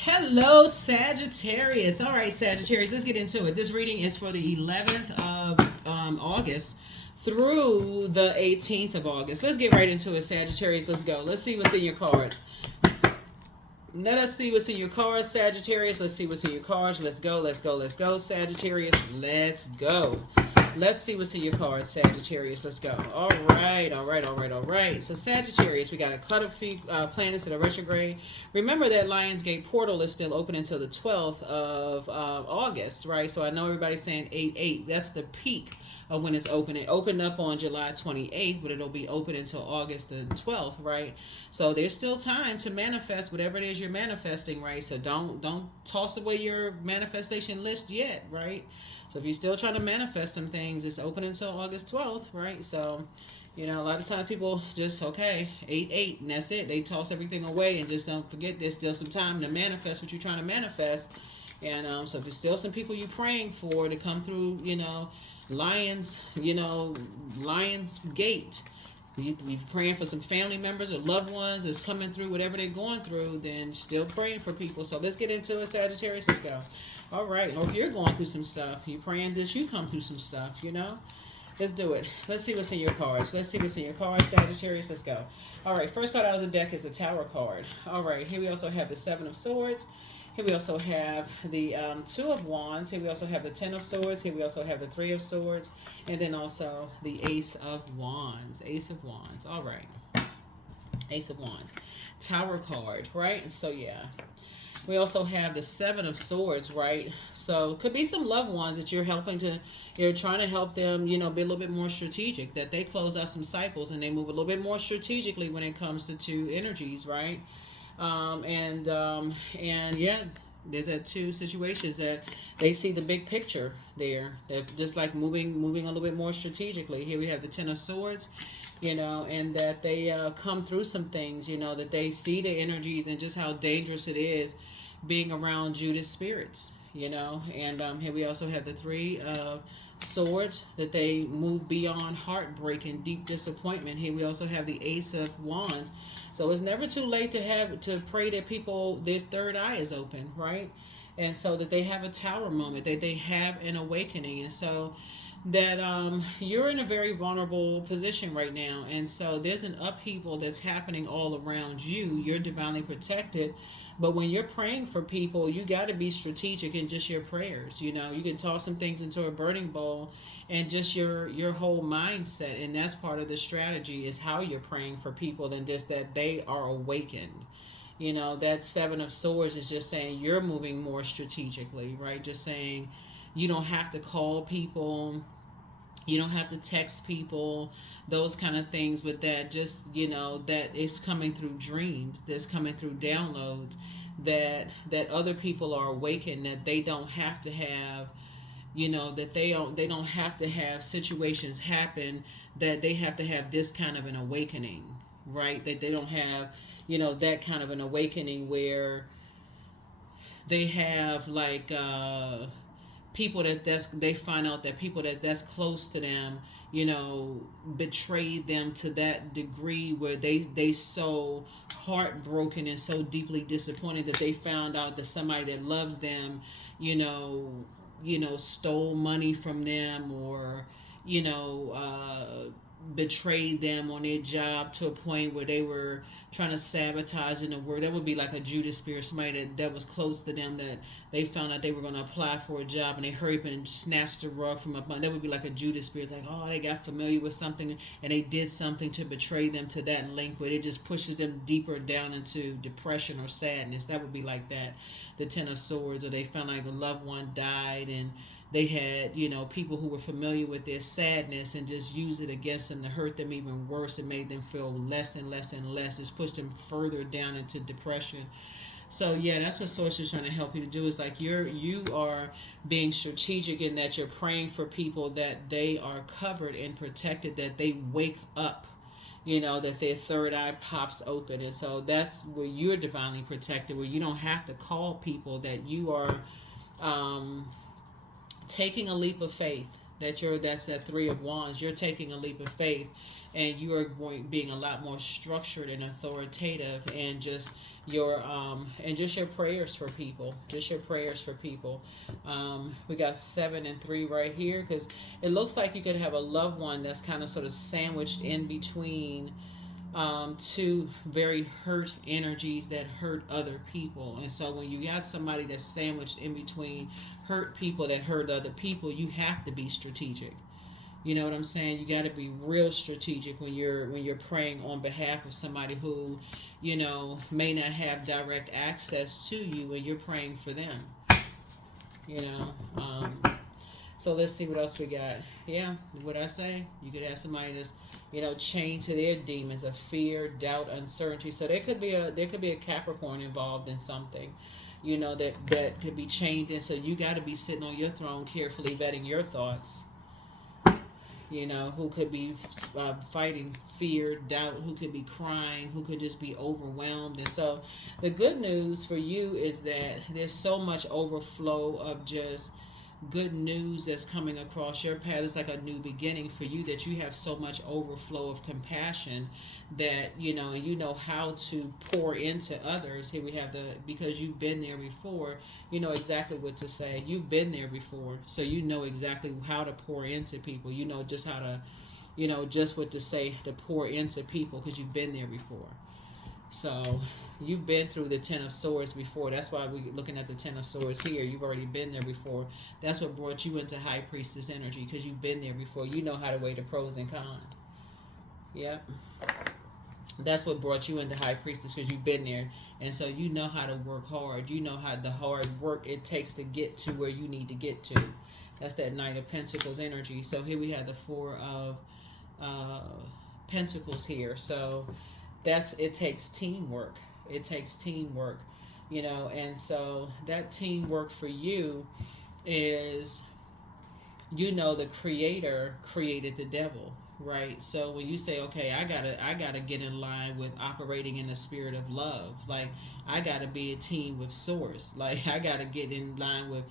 Hello, Sagittarius. All right, Sagittarius, let's get into it. This reading is for the 11th of August through the 18th of August. Let's get right into it, Sagittarius. Let's go. Let's see what's in your cards. Let us see what's in your cards, Sagittarius. Let's see what's in your cards. Let's go, let's go, let's go, Sagittarius. Let's go. Let's see what's in your cards, Sagittarius. Let's go. All right, all right, all right, all right. So, Sagittarius, we got a cut of planets that are retrograde. Remember that Lionsgate portal is still open until the 12th of August, right? So, I know everybody's saying 8-8. That's the peak of when it's open. It opened up on July 28th, but it'll be open until August the 12th, right? So there's still time to manifest whatever it is you're manifesting, right? So don't toss away your manifestation list yet, right? So if you're still trying to manifest some things, it's open until August 12th, right? So, a lot of times people just, okay, 8-8, and that's it. They toss everything away and just don't forget there's still some time to manifest what you're trying to manifest. And so if there's still some people you're praying for to come through, Lion's Gate. You're praying for some family members or loved ones that's coming through whatever they're going through, then still praying for people. So let's get into it, Sagittarius. Let's go. All right. Or if you're going through some stuff, you're praying that you come through some stuff. Let's do it. Let's see what's in your cards. Let's see what's in your cards, Sagittarius. Let's go. All right. First card out of the deck is the Tower card. All right. Here we also have the Seven of Swords. Here we also have the Two of Wands. Here we also have the Ten of Swords. Here we also have the Three of Swords. And then also the Ace of Wands. Ace of Wands. All right. Ace of Wands. Tower card, right? So, yeah. We also have the Seven of Swords, right? So, could be some loved ones that you're trying to help them, be a little bit more strategic, that they close out some cycles and they move a little bit more strategically when it comes to two energies, right? And yeah, there's that two situations that they see the big picture there. They're just like moving a little bit more strategically. Here we have the Ten of Swords, and that they come through some things, that they see the energies and just how dangerous it is being around Judas spirits, and here we also have the Three of Swords, that they move beyond heartbreak and deep disappointment. Here we also have the Ace of Wands. So it's never too late to pray that people, this third eye is open, right? And so that they have a tower moment, that they have an awakening. And so that you're in a very vulnerable position right now. And so there's an upheaval that's happening all around you. You're divinely protected. But when you're praying for people, you got to be strategic in just your prayers. You can toss some things into a burning bowl, and just your whole mindset. And that's part of the strategy, is how you're praying for people, and just that they are awakened. That Seven of Swords is just saying you're moving more strategically, right? Just saying you don't have to call people, you don't have to text people, those kind of things, but that just, that is coming through dreams, that's coming through downloads, that other people are awakened, that they don't have to have, that they don't have to have situations happen, that they have to have this kind of an awakening, right? That they don't have, that kind of an awakening where they have like people they find out that people that's close to them, betrayed them to that degree where they so heartbroken and so deeply disappointed that they found out that somebody that loves them, stole money from them, or betrayed them on their job to a point where they were trying to sabotage in the work. That would be like a Judas spirit, somebody that was close to them, that they found out they were going to apply for a job and they hurried up and snatched the rug from up. That would be like a Judas spirit, like, oh, they got familiar with something and they did something to betray them to that length where it just pushes them deeper down into depression or sadness. That would be like that, the Ten of Swords. Or they found like a loved one died, and they had, people who were familiar with their sadness and just use it against them to hurt them even worse. It made them feel less and less and less. It's pushed them further down into depression. So yeah, that's what Source is trying to help you to do, is like you are being strategic in that you're praying for people, that they are covered and protected, that they wake up, that their third eye pops open. And so that's where you're divinely protected, where you don't have to call people, that you are taking a leap of faith, that's that Three of Wands. You're taking a leap of faith, and you are going being a lot more structured and authoritative, and just your prayers for people, just your prayers for people. We got 7 and 3 right here, because it looks like you could have a loved one that's kind of sort of sandwiched in between two very hurt energies that hurt other people. And so when you got somebody that's sandwiched in between hurt people that hurt other people, you have to be strategic. You know what I'm saying? You got to be real strategic when you're praying on behalf of somebody who, may not have direct access to you, and you're praying for them. You know. So let's see what else we got. Yeah, what I say, you could have somebody that's chained to their demons of fear, doubt, uncertainty. So there could be a Capricorn involved in something, that could be chained in. So you got to be sitting on your throne, carefully vetting your thoughts. Who could be fighting fear, doubt, who could be crying, who could just be overwhelmed. And so the good news for you is that there's so much overflow of just good news that's coming across your path. It's like a new beginning for you, that you have so much overflow of compassion that and you know how to pour into others. Here we have because you've been there before, you know exactly what to say. You've been there before, so you know exactly how to pour into people. You know just how to just what to say to pour into people, because you've been there before. So you've been through the 10 of Swords before. That's why we're looking at the 10 of Swords here. You've already been there before. That's what brought you into High Priestess energy, because you've been there before. You know how to weigh the pros and cons. Yep. That's what brought you into High Priestess, because you've been there. And so you know how to work hard. You know how the hard work it takes to get to where you need to get to. That's that Knight of Pentacles energy. So here we have the 4 of Pentacles here. So it takes teamwork. It takes teamwork, and so that teamwork for you is, the creator created the devil, right? So when you say, okay, I gotta get in line with operating in the spirit of love, like I gotta be a team with Source, like I gotta get in line with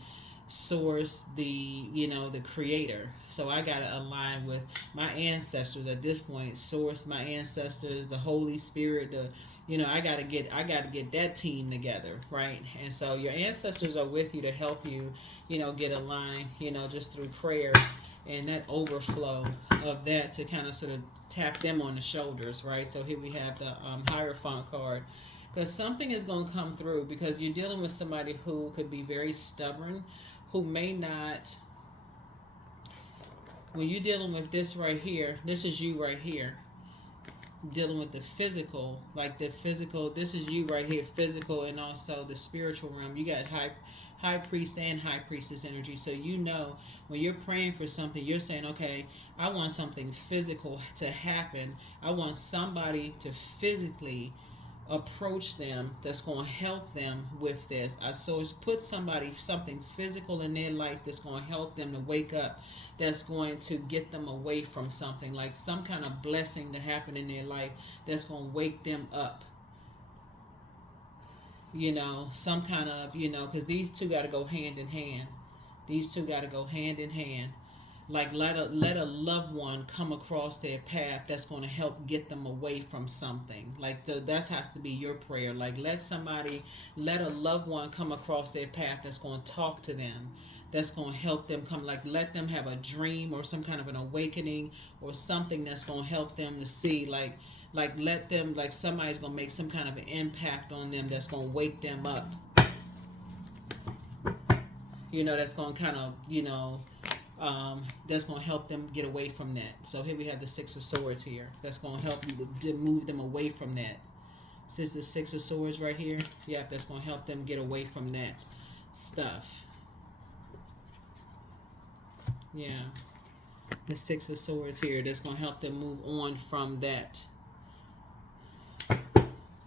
Source, the creator. So I gotta align with my ancestors at this point. Source, my ancestors, the Holy Spirit, I gotta get that team together, right? And so your ancestors are with you to help you, get aligned, just through prayer and that overflow of that to kind of sort of tap them on the shoulders, right? So here we have the Hierophant card, because something is going to come through, because you're dealing with somebody who could be very stubborn, who may not. When you're dealing with this right here, this is you right here, dealing with the physical, this is you right here, physical, and also the spiritual realm. You got high priest and high priestess energy. So when you're praying for something, you're saying, okay, I want something physical to happen. I want somebody to physically approach them that's going to help them with this. So it's put something physical in their life that's going to help them to wake up, that's going to get them away from something, like some kind of blessing to happen in their life that's going to wake them up. Some kind of, because these two got to go hand in hand. These two got to go hand in hand. Like let a loved one come across their path that's going to help get them away from something. Like that has to be your prayer. Like let a loved one come across their path that's going to talk to them, that's going to help them come. Like let them have a dream or some kind of an awakening or something that's going to help them to see. Like let them, like somebody's going to make some kind of an impact on them that's going to wake them up. That's going to kind of, that's going to help them get away from that. So here we have the 6 of Swords here. That's going to help you to move them away from that. Since the 6 of Swords right here, yep, that's going to help them get away from that stuff. Yeah. The 6 of Swords here, that's going to help them move on from that.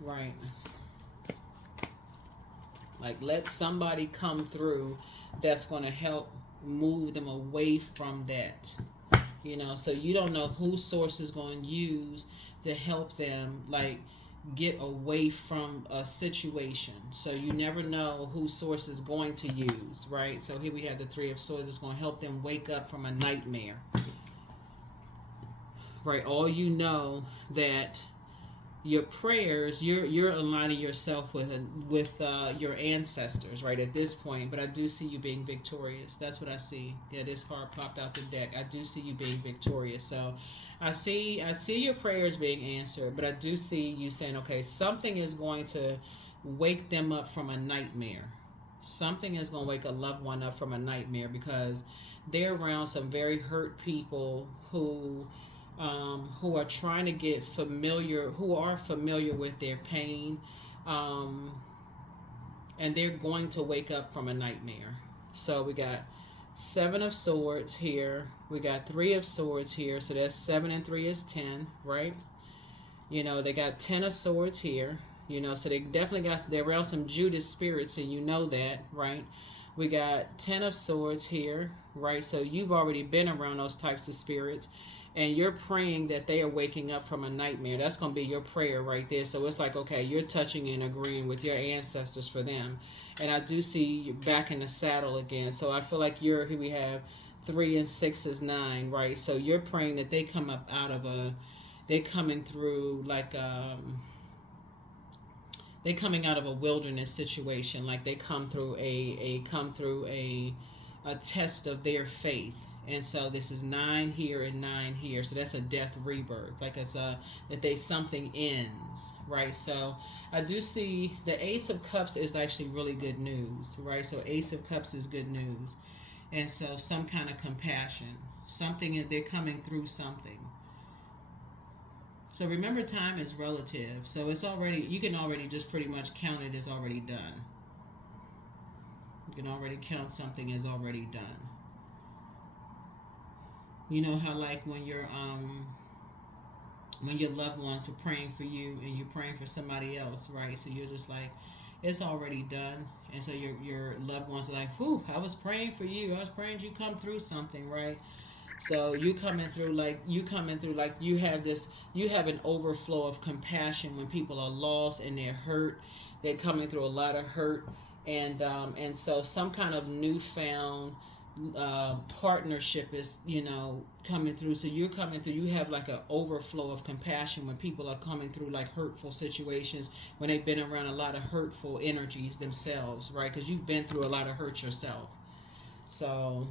Right. Like let somebody come through that's going to help move them away from that. So you don't know who Source is going to use to help them like get away from a situation. So you never know who Source is going to use, right? So here we have the 3 of Swords. It's going to help them wake up from a nightmare. right? All you know that your prayers, you're aligning yourself with your ancestors, right, at this point. But I do see you being victorious. That's what I see. Yeah, this card popped out the deck. I do see you being victorious. So I see your prayers being answered, but I do see you saying, okay, something is going to wake them up from a nightmare. Something is going to wake a loved one up from a nightmare, because they're around some very hurt people who are trying to get familiar, who are familiar with their pain, um, and they're going to wake up from a nightmare. So we got 7 of Swords here. We got 3 of Swords here. So that's 7 and 3 is 10, right? You know, they got 10 of Swords here. You know, so they definitely they're around some Judas spirits, and you know that, right? We got 10 of Swords here, right? So you've already been around those types of spirits, and you're praying that they are waking up from a nightmare. That's going to be your prayer right there. So it's like, okay, you're touching and agreeing with your ancestors for them. And I do see you back in the saddle again. So I feel like here we have 3 and 6 is 9, right? So you're praying that they come up out of they're coming through like, they're coming out of a wilderness situation. Like they come through a test of their faith. And so this is 9 here and 9 here. So that's a death rebirth. Like it's something ends, right? So I do see the Ace of Cups is actually really good news, right? So Ace of Cups is good news. And so some kind of compassion. Something, they're coming through something. So remember, time is relative. So it's already, you can already just pretty much count it as already done. You can already count something as already done. You know how like when your loved ones are praying for you and you're praying for somebody else, right? So you're just like, it's already done. And so your loved ones are like, whew, I was praying for you. I was praying you come through something, right? So you coming through like you have an overflow of compassion when people are lost and they're hurt. They're coming through a lot of hurt, and so some kind of newfound partnership is, you know, coming through. So you're coming through, you have like an overflow of compassion when people are coming through like hurtful situations, when they've been around a lot of hurtful energies themselves, right? Because you've been through a lot of hurt yourself. So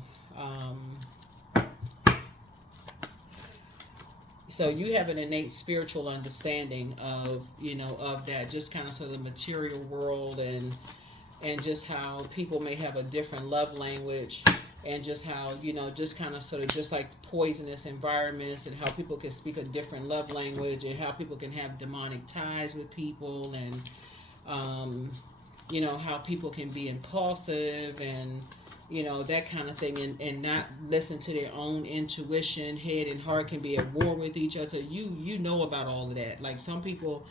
so you have an innate spiritual understanding of, you know, of that, just kind of sort of the material world, and just how people may have a different love language, and just how, you know, just kind of sort of just like poisonous environments, and how people can speak a different love language, and how people can have demonic ties with people, and you know, how people can be impulsive, and you know, that kind of thing, and not listen to their own intuition. Head and heart can be at war with each other. You know about all of that. Like some people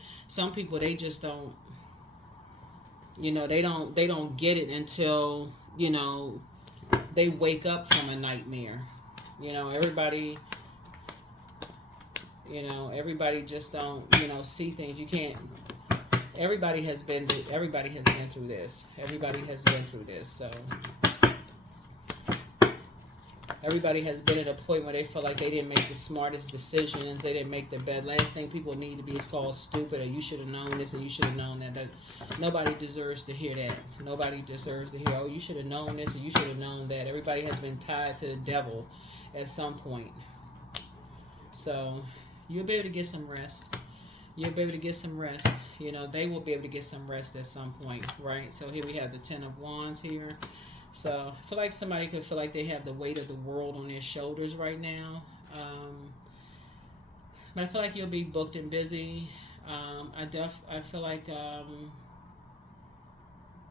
they just don't, you know, they don't get it until, you know, they wake up from a nightmare. You know, everybody just don't, you know, see things. You can't. Everybody has been through this. Everybody has been through this. So everybody has been at a point where they feel like they didn't make the smartest decisions. They didn't make the best. Last thing people need to be is called stupid, or you should have known this and you should have known that. Nobody deserves to hear that. Nobody deserves to hear, oh, you should have known this or you should have known that. Everybody has been tied to the devil at some point. So you'll be able to get some rest. You'll be able to get some rest. You know, they will be able to get some rest at some point, right? So here we have the 10 of Wands here. So I feel like somebody could feel like they have the weight of the world on their shoulders right now. But I feel like you'll be booked and busy. I feel like,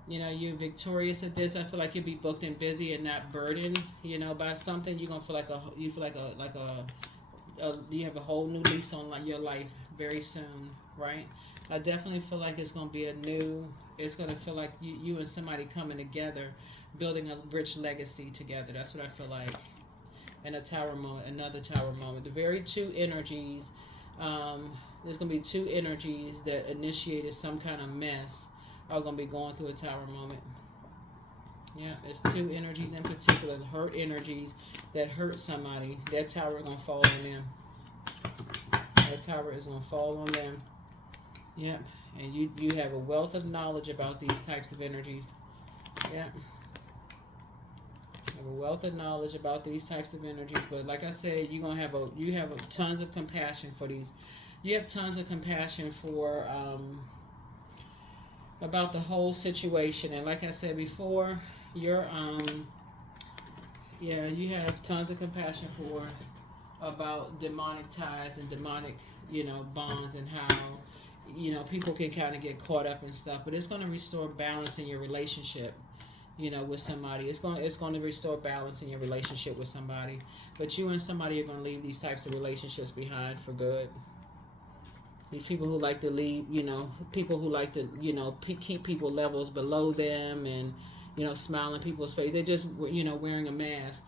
you know, you're victorious at this. I feel like you'll be booked and busy and not burdened, you know, by something. You're gonna feel like you have a whole new lease on your life very soon, right? I definitely feel like it's gonna be it's gonna feel like you and somebody coming together, building a rich legacy together. That's what I feel like. And a tower moment, another tower moment. The very two energies, there's going to be two energies that initiated some kind of mess are going to be going through a tower moment. Yeah, there's two energies in particular, hurt energies that hurt somebody. That tower is going to fall on them. That tower is going to fall on them. Yep. And you have a wealth of knowledge about these types of energies. Yep. Have a wealth of knowledge about these types of energies, but like I said, you're gonna have tons of compassion for these. You have tons of compassion for about the whole situation, and like I said before, you're you have tons of compassion for about demonic ties and demonic bonds, and how people can kind of get caught up in stuff, but it's going to restore balance in your relationship with somebody. It's going to restore balance in your relationship with somebody. But you and somebody are going to leave these types of relationships behind for good. These people who like to leave, people who like to, keep people levels below them, and smile in people's face. They're just, wearing a mask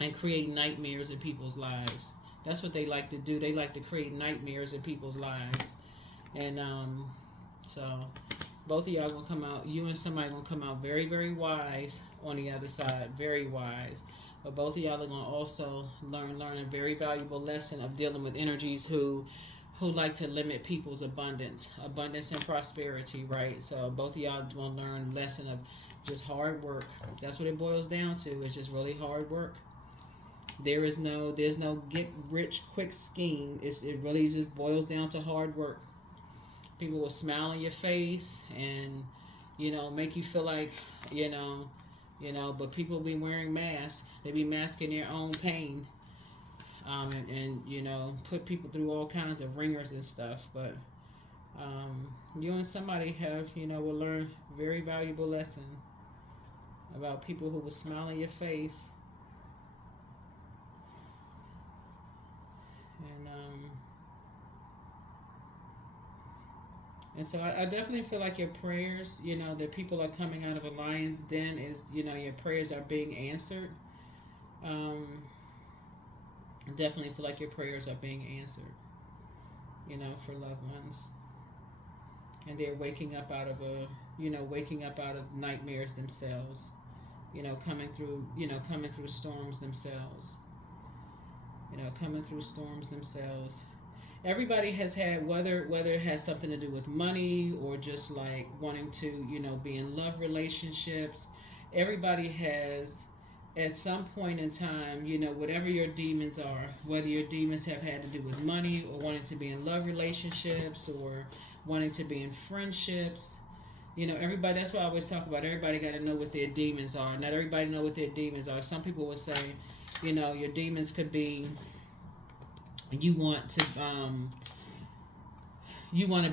and creating nightmares in people's lives. That's what they like to do. They like to create nightmares in people's lives. And so both of y'all gonna come out, you and somebody gonna come out very, very wise on the other side, very wise. But both of y'all are gonna also learn a very valuable lesson of dealing with energies who like to limit people's abundance and prosperity, right? So both of y'all gonna learn a lesson of just hard work. That's what it boils down to. It's just really hard work. There's no get rich quick scheme. It really just boils down to hard work. People will smile on your face and make you feel like but people be wearing masks. They be masking their own pain, and put people through all kinds of ringers and stuff. But you and somebody have will learn a very valuable lesson about people who will smile on your face. And so I definitely feel like your prayers, that people are coming out of a lion's den, is, your prayers are being answered. I definitely feel like your prayers are being answered, for loved ones. And they're waking up out of nightmares themselves, coming through storms themselves, Everybody has had, whether it has something to do with money or just like wanting to be in love relationships. Everybody has, at some point in time, whatever your demons are, whether your demons have had to do with money or wanting to be in love relationships or wanting to be in friendships. Everybody, that's why I always talk about, everybody got to know what their demons are. Not everybody know what their demons are. Some people would say, your demons could be, you want to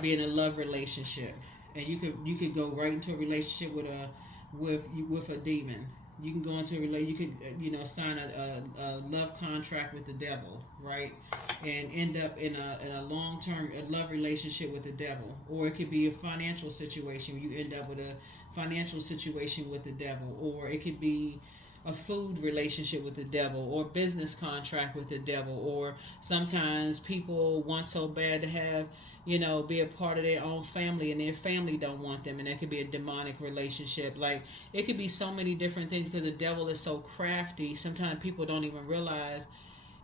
be in a love relationship, and you could go right into a relationship with a demon. You can go into a relationship. You could sign a love contract with the devil, right, and end up in a long-term love relationship with the devil. Or it could be a financial situation. You end up with a financial situation with the devil. Or it could be a food relationship with the devil, or business contract with the devil. Or sometimes people want so bad to have, be a part of their own family, and their family don't want them, and that could be a demonic relationship. Like, it could be so many different things, because the devil is so crafty. Sometimes people don't even realize,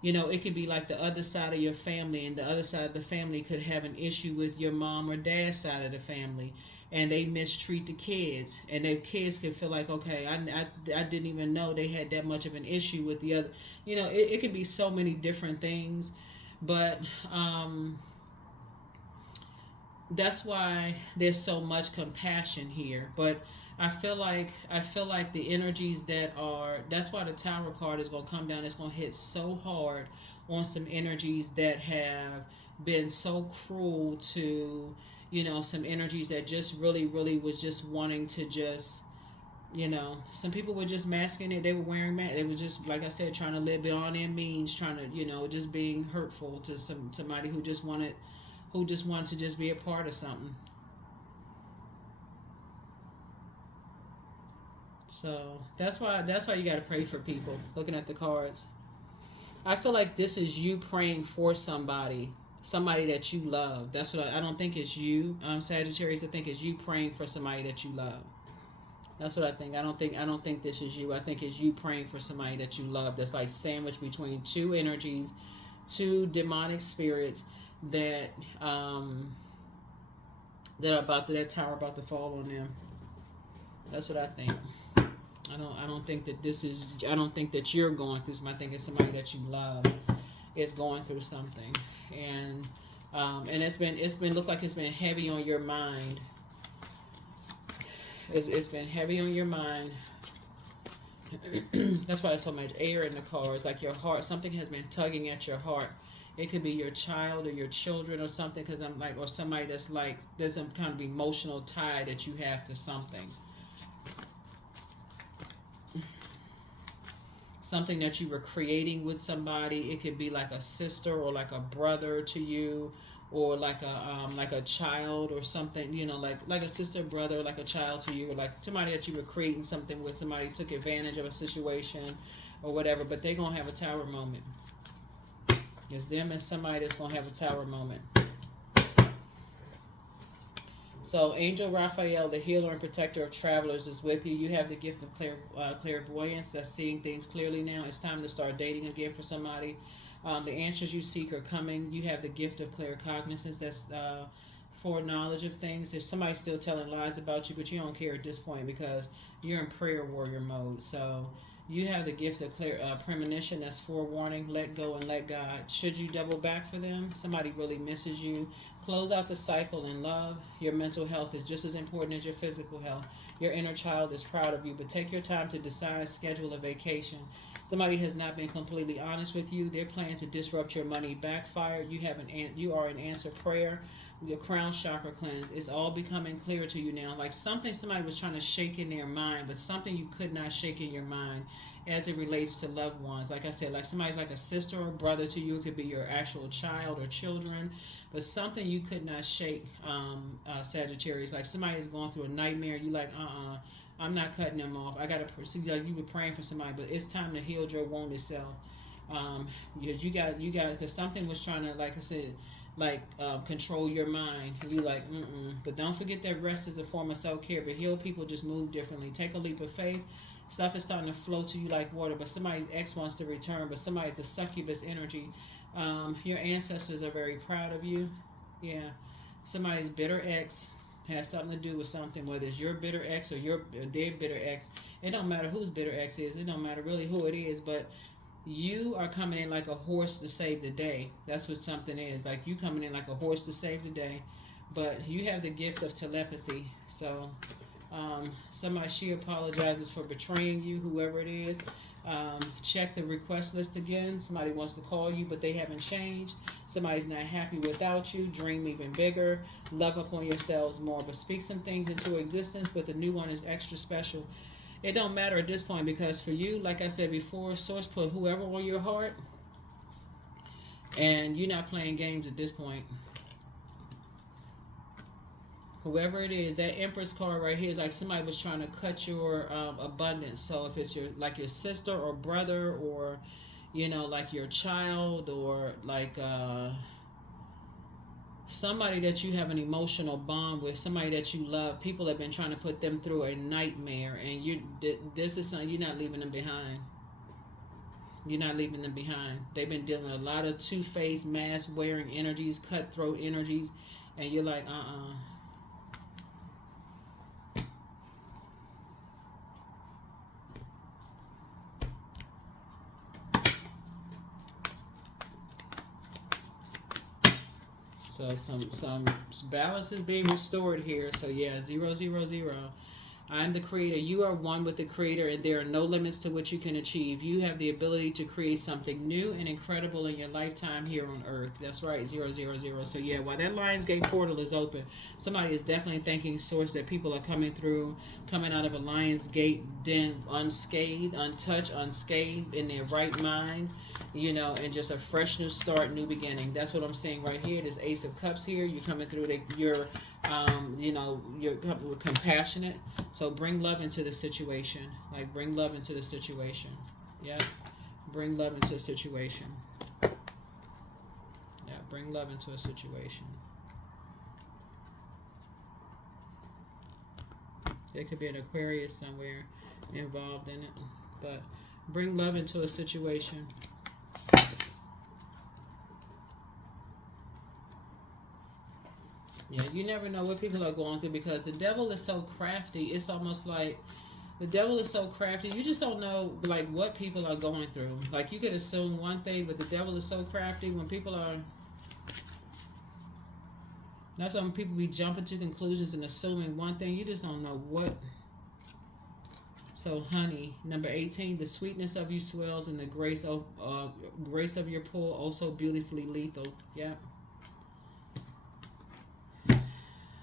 it could be like the other side of your family, and the other side of the family could have an issue with your mom or dad's side of the family, and they mistreat the kids, and their kids can feel like, okay, I didn't even know they had that much of an issue with the other. It could be so many different things, but that's why there's so much compassion here. But I feel like the energies that's why the Tower card is going to come down. It's going to hit so hard on some energies that have been so cruel to, some energies that just really, really was just wanting to just, some people were just masking it. They were wearing masks. They were just, like I said, trying to live beyond their means, trying to, just being hurtful to somebody who just wanted to just be a part of something. So that's why you got to pray for people. Looking at the cards, I feel like this is you praying for somebody that you love. That's what I don't think it's you, Sagittarius. I think it's you praying for somebody that you love. That's what I think. I don't think this is you. I think it's you praying for somebody that you love. That's like sandwiched between two energies, two demonic spirits that that tower about to fall on them. That's what I think. I don't think that this is. I don't think that you're going through something. I think it's somebody that you love is going through something, and it's been look like it's been heavy on your mind. It's been heavy on your mind. That's why there's so much air in the cards. Like your heart, something has been tugging at your heart. It could be your child or your children or something. Because I'm like, or somebody that's like, there's some kind of emotional tie that you have to something. Something that you were creating with somebody. It could be like a sister or like a brother to you, or like a child or something. You know, like a sister, brother, like a child to you, or like somebody that you were creating something with. Somebody took advantage of a situation or whatever. But they're gonna have a tower moment. It's them and somebody that's gonna have a tower moment. So Angel Raphael, the healer and protector of travelers, is with you. You have the gift of clairvoyance. That's seeing things clearly now. It's time to start dating again for somebody. The answers you seek are coming. You have the gift of claircognizance. That's foreknowledge of things. There's somebody still telling lies about you, but you don't care at this point because you're in prayer warrior mode. So you have the gift of premonition. That's forewarning. Let go and let God. Should you double back for them? Somebody really misses you. Close out the cycle in love. Your mental health is just as important as your physical health. Your inner child is proud of you, but take your time to decide, schedule a vacation. Somebody has not been completely honest with you. They're planning to disrupt your money. Backfired. You are an answered prayer. Your crown chakra cleanse. It's all becoming clear to you now. Like something somebody was trying to shake in their mind, but something you could not shake in your mind as it relates to loved ones. Like I said, like somebody's like a sister or brother to you. It could be your actual child or children, but something you could not shake, Sagittarius. Like somebody is going through a nightmare. You like, I'm not cutting them off. I got to pursue. Like you were praying for somebody, but it's time to heal your wounded self. You got, because something was trying to, like I said, control your mind. You like, But don't forget that rest is a form of self-care. But healed people just move differently. Take a leap of faith. Stuff is starting to flow to you like water, but somebody's ex wants to return, but somebody's a succubus energy. Your ancestors are very proud of you. Yeah. Somebody's bitter ex has something to do with something, whether it's your bitter ex or their bitter ex. It don't matter whose bitter ex is. It don't matter really who it is, but you are coming in like a horse to save the day. That's what something is. Like you coming in like a horse to save the day, but you have the gift of telepathy. So somebody, she apologizes for betraying you, whoever it is. Check the request list again. Somebody wants to call you, but they haven't changed. Somebody's not happy without you. Dream even bigger. Love upon yourselves more, but speak some things into existence, but the new one is extra special. It don't matter at this point because for you, like I said before, Source put whoever on your heart, and you're not playing games at this point. Whoever it is, that Empress card right here is like somebody was trying to cut your abundance. So if it's your sister or brother, or like your child, or like somebody that you have an emotional bond with, somebody that you love, people have been trying to put them through a nightmare, and this is something, you're not leaving them behind. You're not leaving them behind. They've been dealing with a lot of two-faced, mask-wearing energies, cutthroat energies, and you're like, So some balance is being restored here. So yeah, 0, 0, 0. I'm the creator. You are one with the creator, and there are no limits to what you can achieve. You have the ability to create something new and incredible in your lifetime here on Earth. That's right, 0, 0, 0. So yeah, while that Lionsgate portal is open, somebody is definitely thanking Source that people are coming out of a Lionsgate den unscathed, untouched, unscathed, in their right mind. And just a fresh new start, new beginning. That's what I'm seeing right here. This Ace of Cups here. You're coming through. You're compassionate. So bring love into the situation. Like bring love into the situation. Yeah, bring love into a situation. Yeah, bring love into a situation. There could be an Aquarius somewhere involved in it, but bring love into a situation. Yeah, you never know what people are going through because the devil is so crafty. It's almost like the devil is so crafty. You just don't know like what people are going through. Like you could assume one thing, but the devil is so crafty when people are. That's when people be jumping to conclusions and assuming one thing. You just don't know what. So, honey, number 18, the sweetness of you swells and the grace of your pull, also beautifully lethal. Yeah.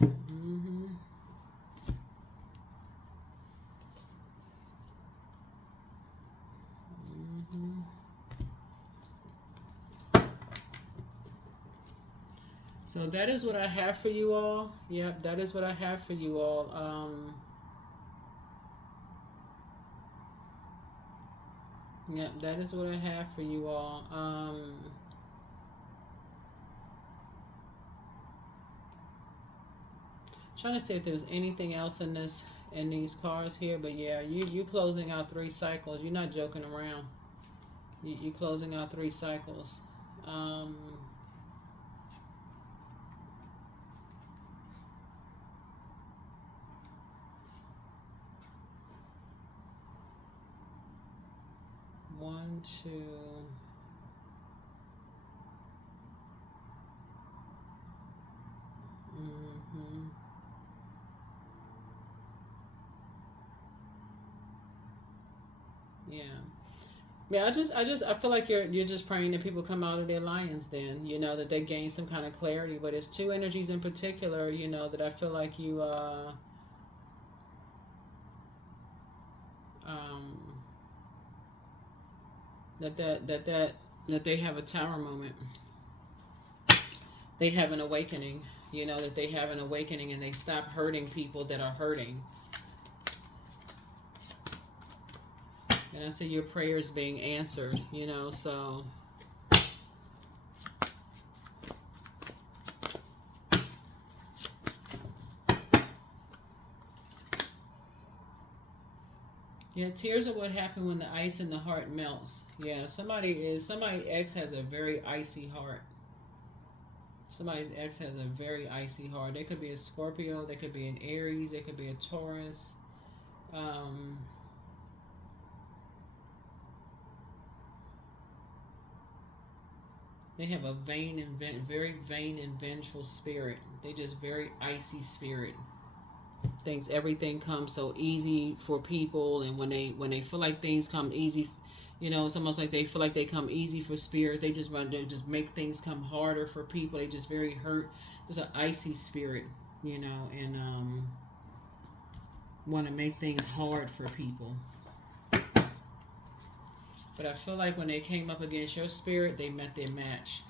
Mm-hmm. Mm-hmm. So that is what I have for you all. Yep, that is what I have for you all. Yep, that is what I have for you all. Trying to see if there's anything else in these cards here, but yeah, you closing out 3 cycles. You're not joking around. You closing out 3 cycles. Um, one, two. Mm-hmm. Yeah. Yeah, I feel like you're just praying that people come out of their lions den, that they gain some kind of clarity. But it's 2 energies in particular, that I feel like you um that they have a tower moment. They have an awakening, that they have an awakening and they stop hurting people that are hurting. And I see your prayers being answered, so yeah, tears are what happen when the ice in the heart melts. Yeah, somebody ex has a very icy heart. Somebody's ex has a very icy heart. They could be a Scorpio, they could be an Aries, they could be a Taurus. Um, they have a very vain and vengeful spirit. They just very icy spirit. Thinks everything comes so easy for people, and when they feel like things come easy, it's almost like they feel like they come easy for spirit. They just want to just make things come harder for people. They just very hurt. It's an icy spirit, and want to make things hard for people. But I feel like when they came up against your spirit, they met their match.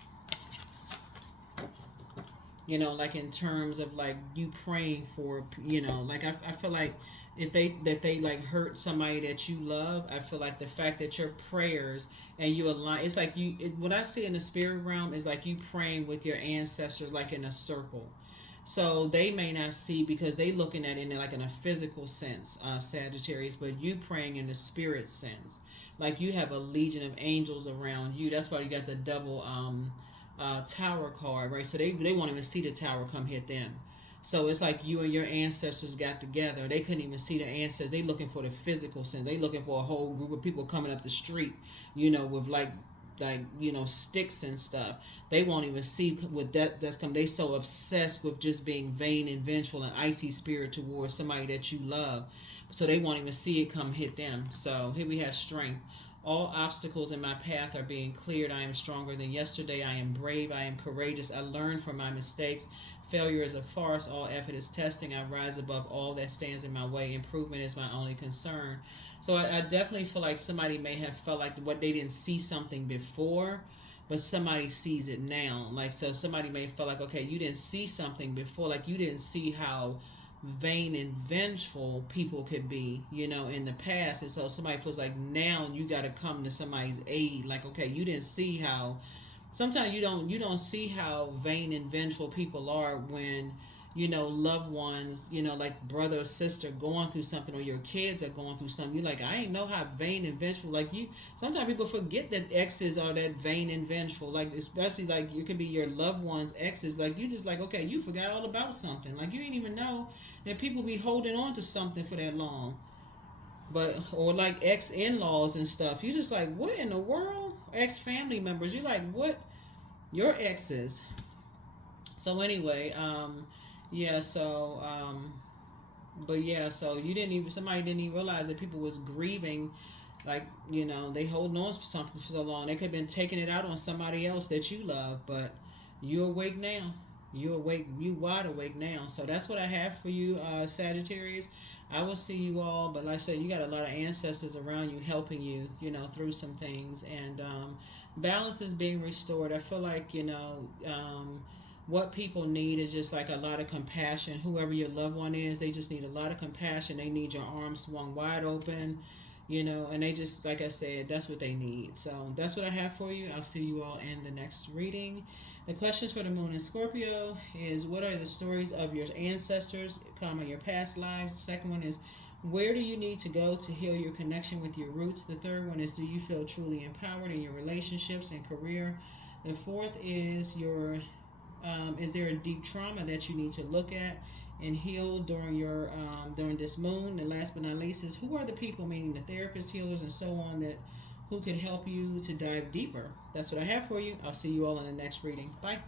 Like in terms of like you praying for, like I feel like if they like hurt somebody that you love, I feel like the fact that your prayers and you align, it's like what I see in the spirit realm is like you praying with your ancestors like in a circle. So they may not see because they looking at it in like in a physical sense, Sagittarius, but you praying in the spirit sense. Like you have a legion of angels around you. That's why you got the double tower card, right? So they won't even see the tower come hit them. So it's like you and your ancestors got together. They couldn't even see the ancestors. They looking for the physical sense. They looking for a whole group of people coming up the street, with like sticks and stuff. They won't even see what that's come. They so obsessed with just being vain and vengeful and icy spirit towards somebody that you love, so they won't even see it come hit them. So here we have strength. All obstacles in my path are being cleared. I am stronger than yesterday. I am brave. I am courageous. I learn from my mistakes. Failure is a farce. All effort is testing. I rise above all that stands in my way. Improvement is my only concern. So I definitely feel like somebody may have felt like what they didn't see something before, but somebody sees it now. Like, so somebody may feel like, okay, you didn't see something before. Like you didn't see how vain and vengeful people could be, in the past. And so somebody feels like now you got to come to somebody's aid. Like, okay, you didn't see how. Sometimes you don't see how vain and vengeful people are when loved ones, like brother or sister going through something, or your kids are going through something. You're like, I ain't know how vain and vengeful. Like you, sometimes people forget that exes are that vain and vengeful. Like especially like it could be your loved ones' exes. Like you just like, okay, you forgot all about something. Like you didn't even know that people be holding on to something for that long. But or like ex in laws and stuff. You just like, what in the world? Ex family members. You're like, what? Your exes. So anyway, yeah, so but yeah, so you didn't even somebody didn't even realize that people was grieving, like, they holding on for something for so long. They could have been taking it out on somebody else that you love, but you awake now. You awake, you wide awake now. So that's what I have for you, Sagittarius. I will see you all, but like I said, you got a lot of ancestors around you helping you, through some things, and balance is being restored. I feel like, what people need is just like a lot of compassion. Whoever your loved one is, they just need a lot of compassion. They need your arms swung wide open, and they just, like I said, that's what they need. So that's what I have for you. I'll see you all in the next reading. The questions for the moon in Scorpio is, what are the stories of your ancestors, your past lives? The second one is, where do you need to go to heal your connection with your roots? The third one is, do you feel truly empowered in your relationships and career? The fourth is there a deep trauma that you need to look at and heal during this moon? And last but not least is, who are the people, meaning the therapists, healers, and so on, that who could help you to dive deeper? That's what I have for you. I'll see you all in the next reading. Bye.